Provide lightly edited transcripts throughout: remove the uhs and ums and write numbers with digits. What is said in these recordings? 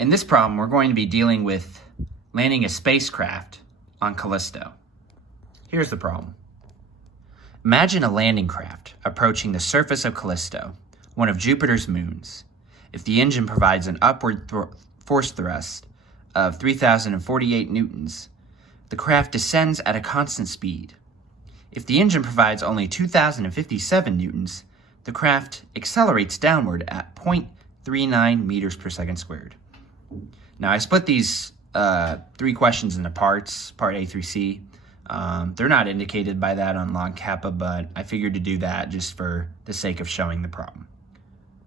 In this problem, we're going to be dealing with landing a spacecraft on Callisto. Here's the problem. Imagine a landing craft approaching the surface of Callisto, one of Jupiter's moons. If the engine provides an upward force thrust of 3,048 newtons, the craft descends at a constant speed. If the engine provides only 2,057 newtons, the craft accelerates downward at 0.39 meters per second squared. Now, I split these three questions into parts, part A through C. They're not indicated by that on log kappa, but I figured to do that just for the sake of showing the problem.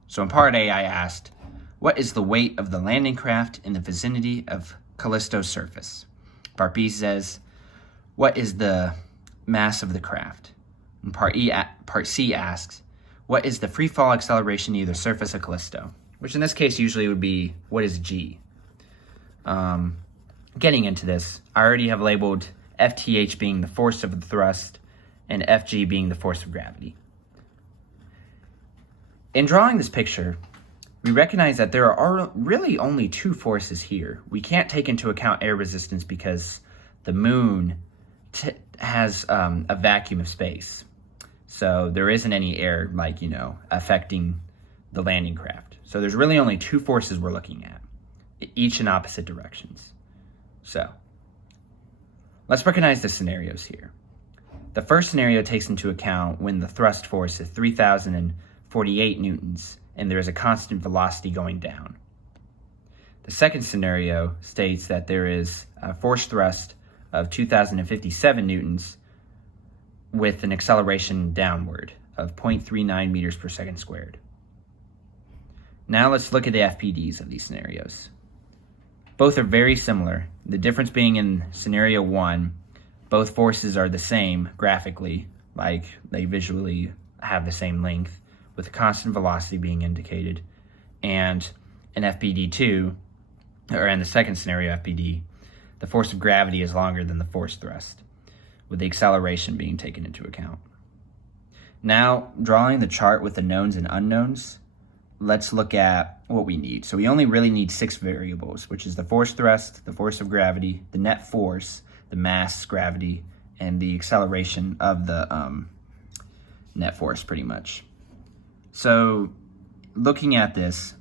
So in part A, I asked, what is the weight of the landing craft in the vicinity of Callisto's surface? Part B says, what is the mass of the craft? And part C asks, what is the free fall acceleration near the surface of Callisto? Which in this case usually would be, what is G? Getting into this, I already have labeled FTH being the force of the thrust and FG being the force of gravity. In drawing this picture, we recognize that there are really only two forces here. We can't take into account air resistance because the moon has a vacuum of space. So there isn't any air, affecting the landing craft. So there's really only two forces we're looking at, each in opposite directions. So let's recognize the scenarios here. The first scenario takes into account when the thrust force is 3,048 newtons and there is a constant velocity going down. The second scenario states that there is a force thrust of 2,057 newtons with an acceleration downward of 0.39 meters per second squared. Now let's look at the FPDs of these scenarios. Both are very similar. The difference being in scenario 1, both forces are the same graphically, like they visually have the same length, with constant velocity being indicated. And in FPD 2, or in the second scenario FPD, the force of gravity is longer than the force thrust, with the acceleration being taken into account. Now, drawing the chart with the knowns and unknowns, let's look at what we need. So we only really need 6 variables, which is the force thrust, the force of gravity, the net force, the mass, gravity, and the acceleration of the net force, pretty much. So looking at this,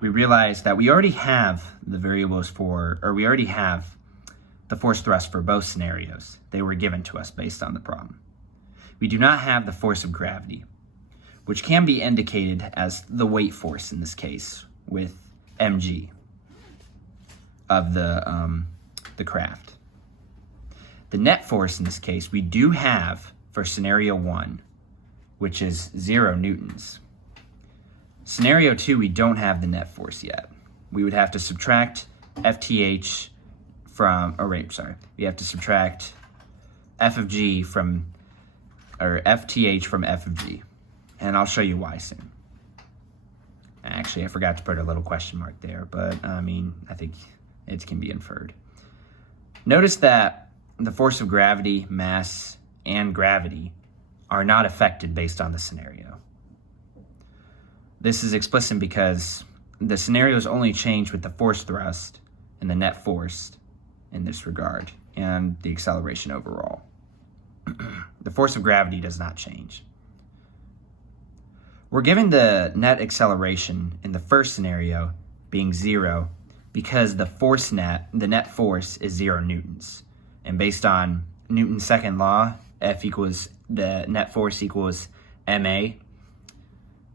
we realize that we already have the variables we already have the force thrust for both scenarios. They were given to us based on the problem. We do not have the force of gravity, which can be indicated as the weight force in this case with mg of the craft. The net force in this case we do have for scenario 1, which is 0 newtons. Scenario 2, we don't have the net force yet. We would have to subtract FTH we have to subtract FTH from F of G. And I'll show you why soon. Actually, I forgot to put a little question mark there, but I think it can be inferred. Notice that the force of gravity, mass, and gravity are not affected based on the scenario. This is explicit because the scenarios only change with the force thrust and the net force in this regard, and the acceleration overall. The force of gravity does not change. We're given the net acceleration in the first scenario being 0 because the net force is 0 newtons. And based on Newton's second law, the net force equals ma.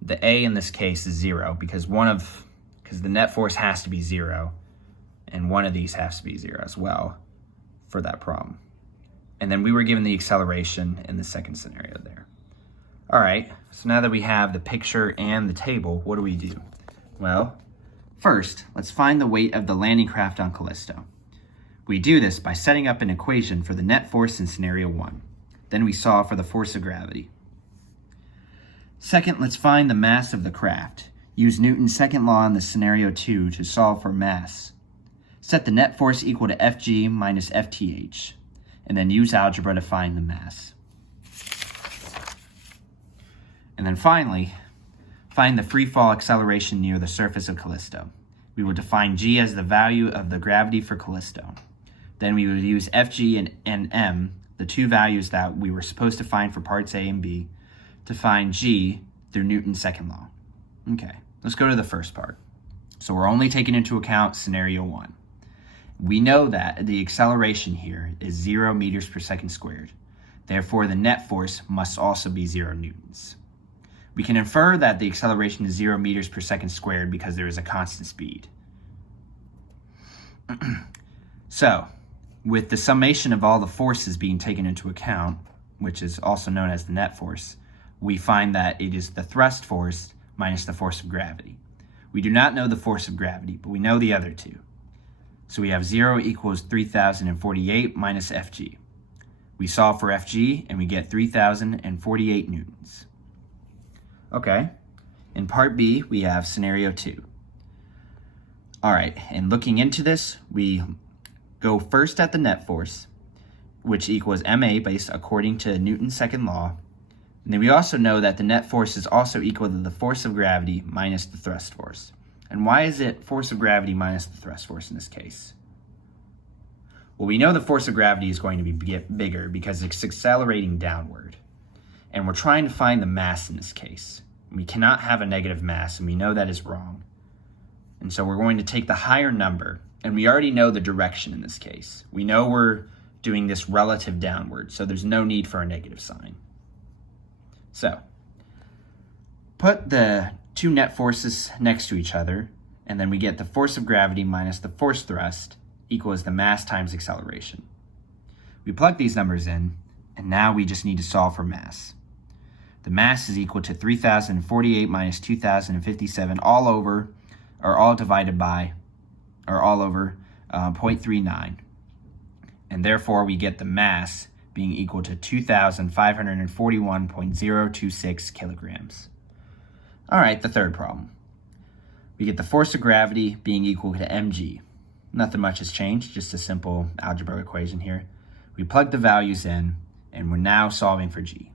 The a in this case is 0 because the net force has to be 0, and one of these has to be 0 as well for that problem. And then we were given the acceleration in the second scenario there. All right, so now that we have the picture and the table, what do we do? Well, first, let's find the weight of the landing craft on Callisto. We do this by setting up an equation for the net force in scenario 1. Then we solve for the force of gravity. Second, let's find the mass of the craft. Use Newton's second law in the scenario 2 to solve for mass. Set the net force equal to Fg minus FTH, and then use algebra to find the mass. And then finally, find the free fall acceleration near the surface of Callisto. we would define G as the value of the gravity for Callisto. Then we would use Fg and M, the two values that we were supposed to find for parts A and B, to find G through Newton's second law. Okay, let's go to the first part. So we're only taking into account scenario 1. We know that the acceleration here is 0 meters per second squared. Therefore, the net force must also be 0 newtons. We can infer that the acceleration is 0 meters per second squared because there is a constant speed. So, with the summation of all the forces being taken into account, which is also known as the net force, we find that it is the thrust force minus the force of gravity. We do not know the force of gravity, but we know the other two. So we have 0 equals 3,048 minus Fg. We solve for Fg and we get 3,048 newtons. Okay, in part B, we have scenario 2. All right, and looking into this, we go first at the net force, which equals ma based according to Newton's second law. And then we also know that the net force is also equal to the force of gravity minus the thrust force. And why is it force of gravity minus the thrust force in this case? Well, we know the force of gravity is going to be bigger because it's accelerating downward. And we're trying to find the mass in this case. We cannot have a negative mass, and we know that is wrong. And so we're going to take the higher number, and we already know the direction in this case. We know we're doing this relative downward, so there's no need for a negative sign. So, put the two net forces next to each other, and then we get the force of gravity minus the force thrust equals the mass times acceleration. We plug these numbers in, and now we just need to solve for mass. The mass is equal to 3,048 minus 2,057 all over 0.39. And therefore we get the mass being equal to 2,541.026 kilograms. All right, the third problem. We get the force of gravity being equal to mg. Nothing much has changed, just a simple algebra equation here. We plug the values in, and we're now solving for g.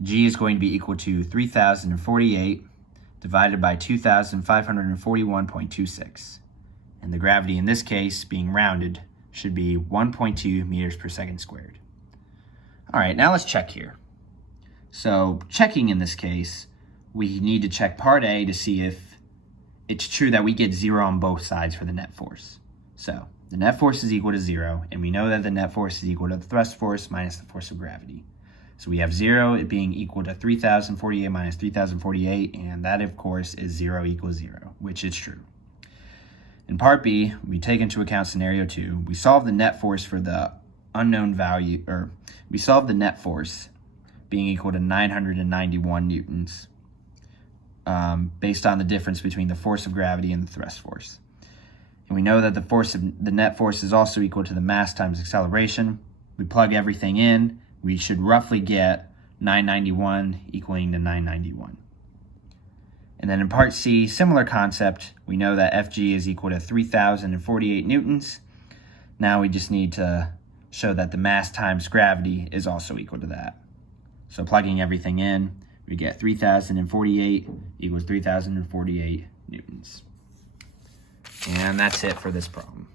G is going to be equal to 3,048 divided by 2,541.26. And the gravity in this case, being rounded, should be 1.2 meters per second squared. All right, now let's check here. So checking in this case, we need to check part A to see if it's true that we get 0 on both sides for the net force. So the net force is equal to 0, and we know that the net force is equal to the thrust force minus the force of gravity. So we have 0, it being equal to 3,048 minus 3,048, and that, of course, is 0 equals 0, which is true. In part B, we take into account scenario 2. We solve the net force for the unknown value, or we solve the net force being equal to 991 newtons based on the difference between the force of gravity and the thrust force. And we know that the net force is also equal to the mass times acceleration. We plug everything in. We should roughly get 991 equaling to 991. And then in part C, similar concept, we know that Fg is equal to 3,048 newtons. Now we just need to show that the mass times gravity is also equal to that. So plugging everything in, we get 3,048 equals 3,048 newtons. And that's it for this problem.